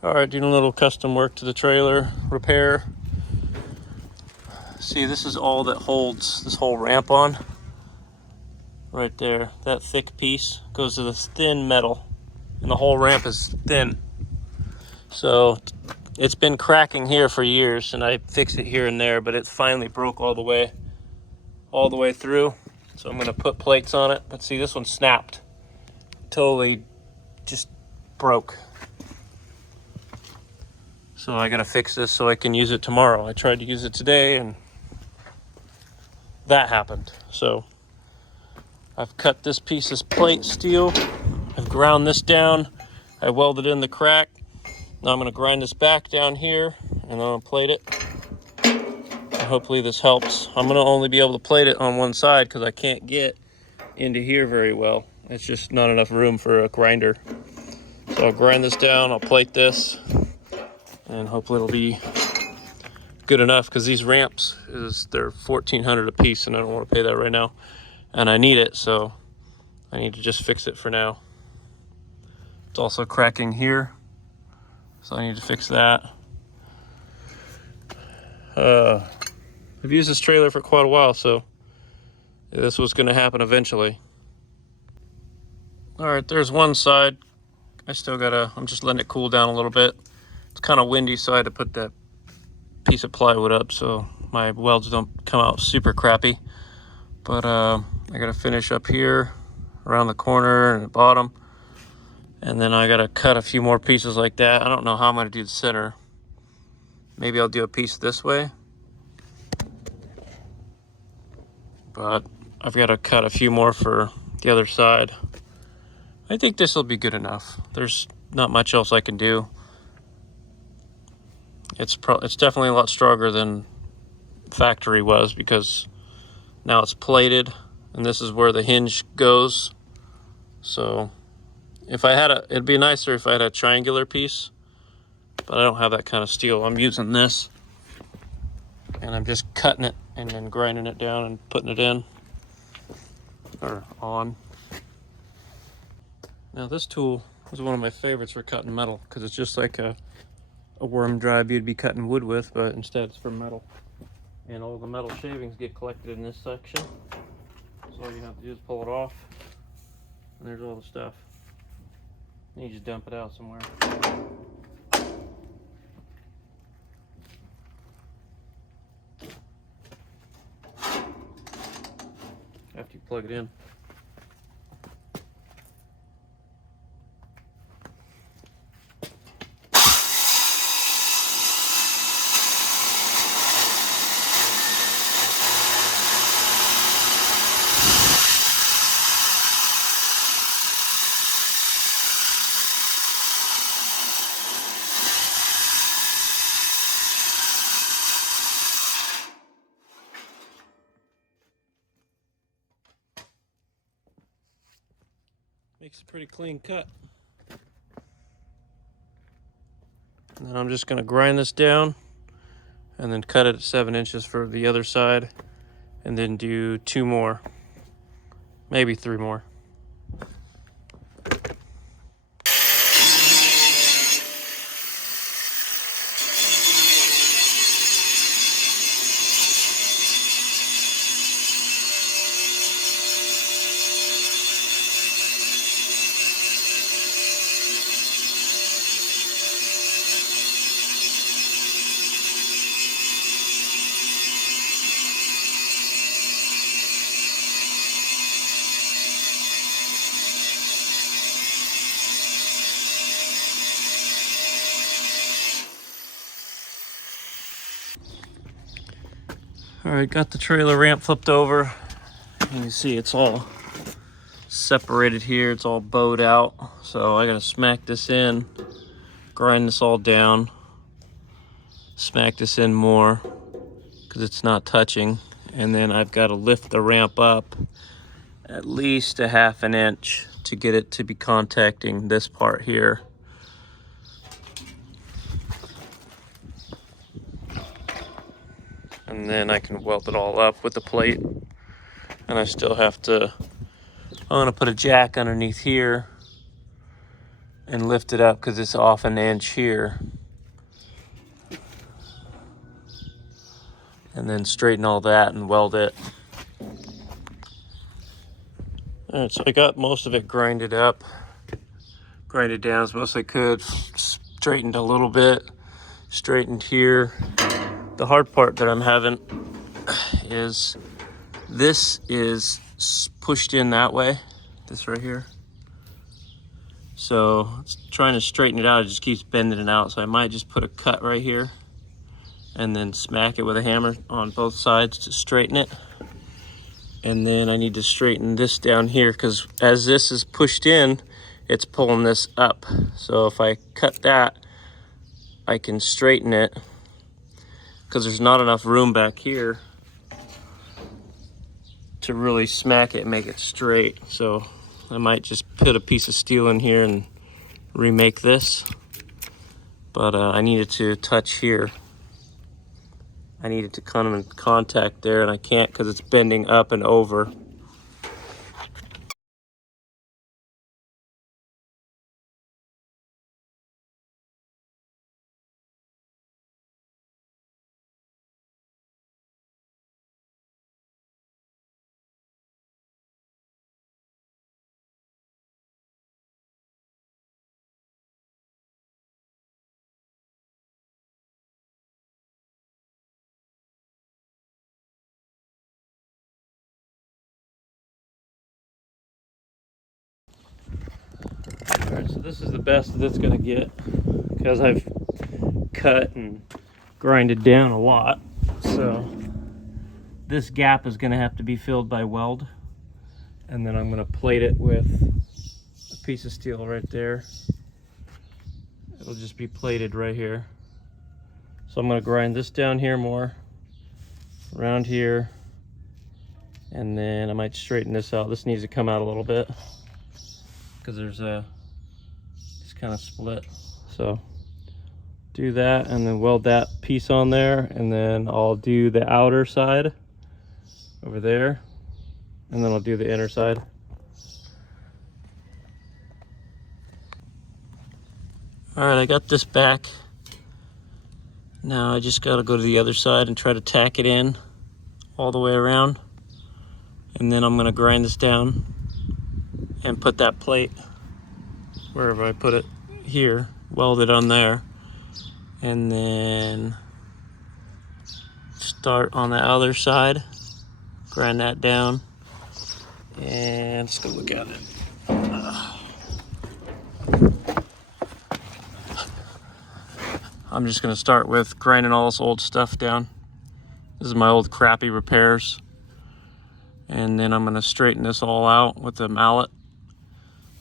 All right, doing a little custom work to the trailer, repair. See, this is all that holds this whole ramp on. Right there, that thick piece goes to this thin metal, and the whole ramp is thin. So it's been cracking here for years, and I fixed it here and there, but it finally broke all the way through. So I'm gonna put plates on it, but see, this one snapped. Totally just broke. So I gotta fix this so I can use it tomorrow. I tried to use it today and that happened. So I've cut this piece of plate steel. I've ground this down. I welded in the crack. Now I'm gonna grind this back down here and I'm gonna plate it. And hopefully this helps. I'm gonna only be able to plate it on one side because I can't get into here very well. It's just not enough room for a grinder. So I'll grind this down, I'll plate this, and hopefully it'll be good enough because these ramps, they're $1,400 a piece and I don't want to pay that right now. And I need it, so I need to just fix it for now. It's also cracking here, so I need to fix that. I've used this trailer for quite a while, so this was going to happen eventually. All right, there's one side. I'm just letting it cool down a little bit. It's kind of windy, so I had to put that piece of plywood up so my welds don't come out super crappy. But I gotta finish up here around the corner and the bottom, and then I gotta cut a few more pieces like that. I don't know how I'm gonna do the center. Maybe I'll do a piece this way, but I've got to cut a few more for the other side. I think this will be good enough. There's not much else I can do. It's definitely a lot stronger than factory was because now it's plated and this is where the hinge goes. So it'd be nicer if I had a triangular piece, but I don't have that kind of steel. I'm using this and I'm just cutting it and then grinding it down and putting it in or on. Now this tool is one of my favorites for cutting metal because it's just like a worm drive you'd be cutting wood with, but instead it's for metal. And all the metal shavings get collected in this section. So all you have to do is pull it off, and there's all the stuff. And you just dump it out somewhere. After you plug it in. Makes a pretty clean cut. And then I'm just going to grind this down and then cut it at 7 inches for the other side, and then do 2 more, maybe 3 more. All right, got the trailer ramp flipped over. You can see it's all separated here. It's all bowed out. So I gotta smack this in, grind this all down, smack this in more because it's not touching. And then I've got to lift the ramp up at least a 1/2 inch to get it to be contacting this part here. And then I can weld it all up with the plate. And I still have to, I'm gonna put a jack underneath here and lift it up because it's off an inch here. And then straighten all that and weld it. All right, so I got most of it grinded up, grinded down as much as I could, straightened a little bit, straightened here. The hard part that I'm having is this is pushed in that way, this right here. So it's trying to straighten it out, it just keeps bending it out. So I might just put a cut right here and then smack it with a hammer on both sides to straighten it. And then I need to straighten this down here because as this is pushed in, it's pulling this up. So if I cut that, I can straighten it because there's not enough room back here to really smack it and make it straight. So I might just put a piece of steel in here and remake this. But I needed to touch here. I needed to come in contact there, and I can't because it's bending up and over. All right, so this is the best that it's gonna get because I've cut and grinded down a lot. So this gap is gonna have to be filled by weld, and then I'm gonna plate it with a piece of steel right there. It'll just be plated right here. So I'm gonna grind this down here more, around here, and then I might straighten this out. This needs to come out a little bit because there's a, it's kind of split. So do that and then weld that piece on there, and then I'll do the outer side over there, and then I'll do the inner side. All right, I got this back. Now I just gotta go to the other side and try to tack it in all the way around. And then I'm gonna grind this down and put that plate, wherever I put it, here, weld it on there. And then start on the other side, grind that down, and let's go look at it. I'm just gonna start with grinding all this old stuff down. This is my old crappy repairs. And then I'm gonna straighten this all out with a mallet.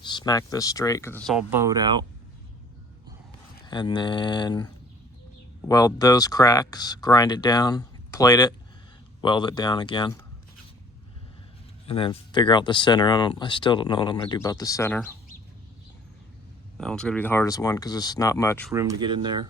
Smack this straight because it's all bowed out. And then weld those cracks, grind it down, plate it, weld it down again. And then figure out the center. I still don't know what I'm gonna do about the center. That one's gonna be the hardest one because there's not much room to get in there.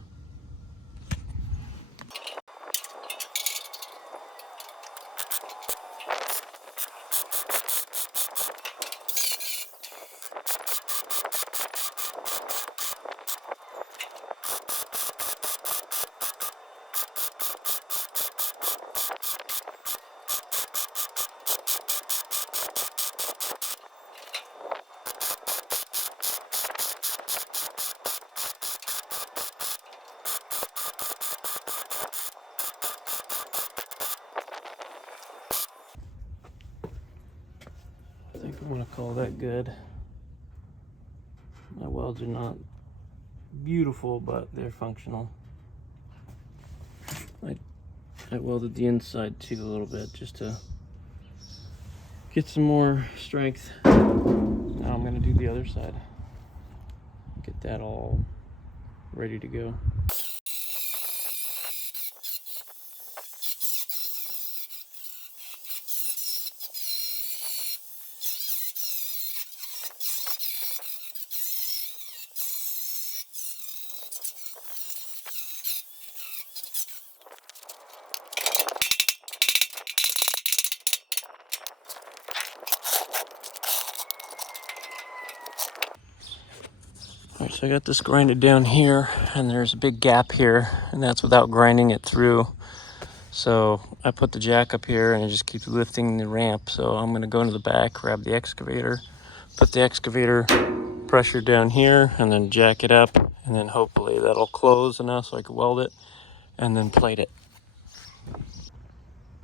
I think I'm gonna call that good. My welds are not beautiful, but they're functional. I welded the inside too a little bit just to get some more strength. Now I'm gonna do the other side. Get that all ready to go. All right, so I got this grinded down here, and there's a big gap here, and that's without grinding it through. So I put the jack up here, and it just keeps lifting the ramp. So I'm gonna go into the back, grab the excavator, put the excavator pressure down here, and then jack it up, and then hopefully that'll close enough so I can weld it, and then plate it.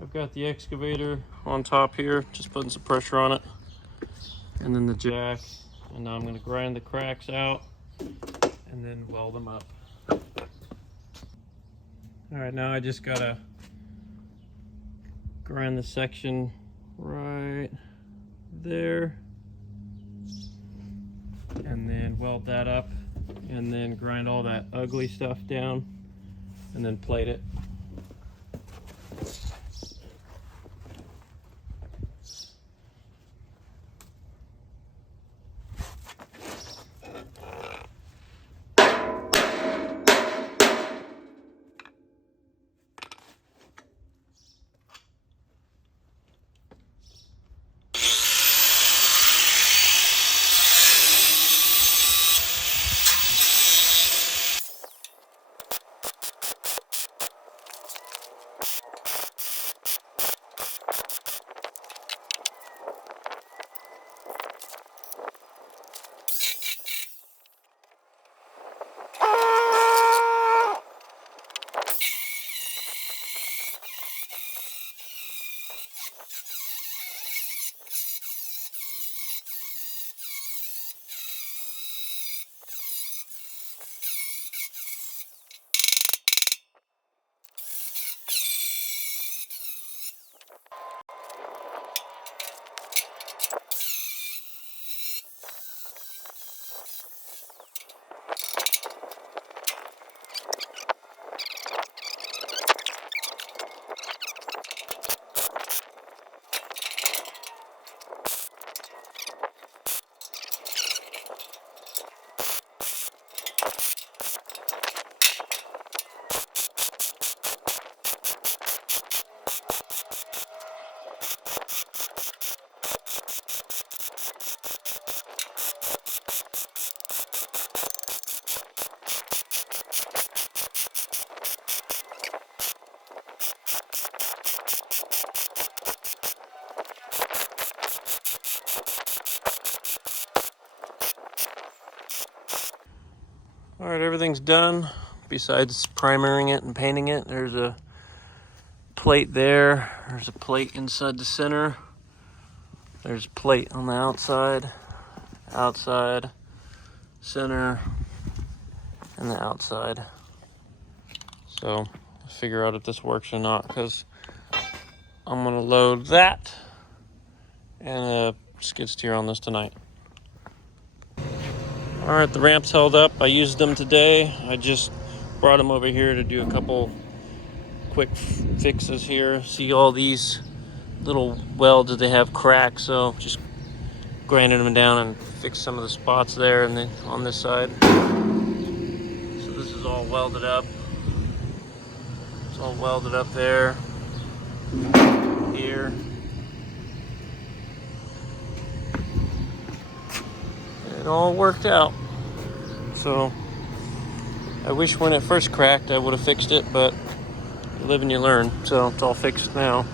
I've got the excavator on top here, just putting some pressure on it, and then the jack, and now I'm gonna grind the cracks out and then weld them up. All right, now I just gotta grind the section right there, and then weld that up, and then grind all that ugly stuff down, and then plate it. All right, everything's done. Besides primering it and painting it, there's a plate there. There's a plate inside the center. There's a plate on the outside, center, and the outside. So let's figure out if this works or not, because I'm gonna load that and a skid steer on this tonight. All right, the ramps held up. I used them today. I just brought them over here to do a couple quick fixes here. See all these little welds that they have cracks, so just grinded them down and fixed some of the spots there and then on this side. So this is all welded up. It's all welded up there, here. It all worked out. So I wish when it first cracked I would have fixed it, but you live and you learn. So it's all fixed now.